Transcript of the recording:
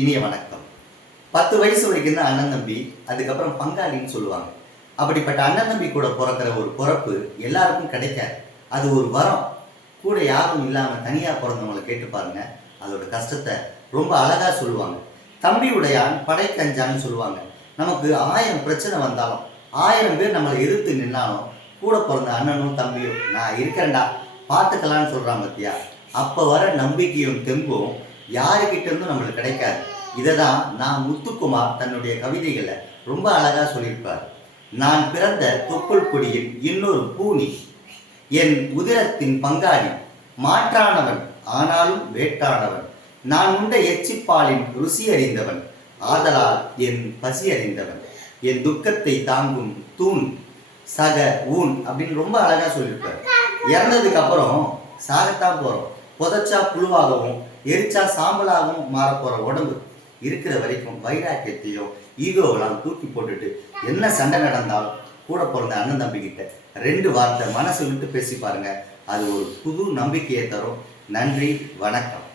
இனிய வணக்கம். 10 வயசு வரைக்கும் தான் அண்ணன் தம்பி, அதுக்கப்புறம் பங்காளின்னு சொல்லுவாங்க. அப்படிப்பட்ட அண்ணன் தம்பி கூட பிறக்கிற ஒரு பிறப்பு எல்லாருக்கும் கிடைக்காது. அது ஒரு வரம். கூட யாரும் இல்லாமல் தனியாக பிறந்தவங்களை கேட்டு பாருங்க, அதோட கஷ்டத்தை ரொம்ப அழகா சொல்லுவாங்க. தம்பி உடையான் படைக்கஞ்சான்னு சொல்லுவாங்க. நமக்கு 1000 பிரச்சனை வந்தாலும் 1000 பேர் நம்மளை எதிர்த்து நின்னாலும் கூட பிறந்த அண்ணனும் தம்பியும் நான் இருக்கிறேன்டா பார்த்துக்கலான்னு சொல்கிறான் பத்தியா, அப்போ வர நம்பிக்கையும் தெம்பும் யாருக்கிட்ட இருந்தும் நம்மளுக்கு கிடைக்காது. இதை தான் நான் முத்துக்குமார் தன்னுடைய கவிதைகளை ரொம்ப அழகாக சொல்லியிருப்பார். நான் பிறந்த தொப்புள் கொடியில் இன்னொரு பூனி, என் உதிரத்தின் பங்காளி, மாற்றானவன் ஆனாலும் வேட்டானவன், நான் உண்ட எச்சிப்பாலின் ருசி அறிந்தவன், ஆதலால் என் பசி அறிந்தவன், என் துக்கத்தை தாங்கும் தூண் சக ஊன் அப்படின்னு ரொம்ப அழகாக சொல்லியிருப்பார். இறந்ததுக்கு அப்புறம் சாகத்தான் போகிறோம். புதைச்சா புழுவாகவும் எரிச்சா சாம்பலாகவும் மாறப்போகிற உடம்பு இருக்கிற வரைக்கும் வைராக்கியத்தையும் ஈகோவெல்லாம் தூக்கி போட்டுட்டு என்ன சண்டை நடந்தாலும் கூட பிறந்த அண்ணன் தம்பிக்கிட்ட 2 வார்த்தை மனசு விட்டு பேசி பாருங்க. அது ஒரு புது நம்பிக்கையை தரும். நன்றி, வணக்கம்.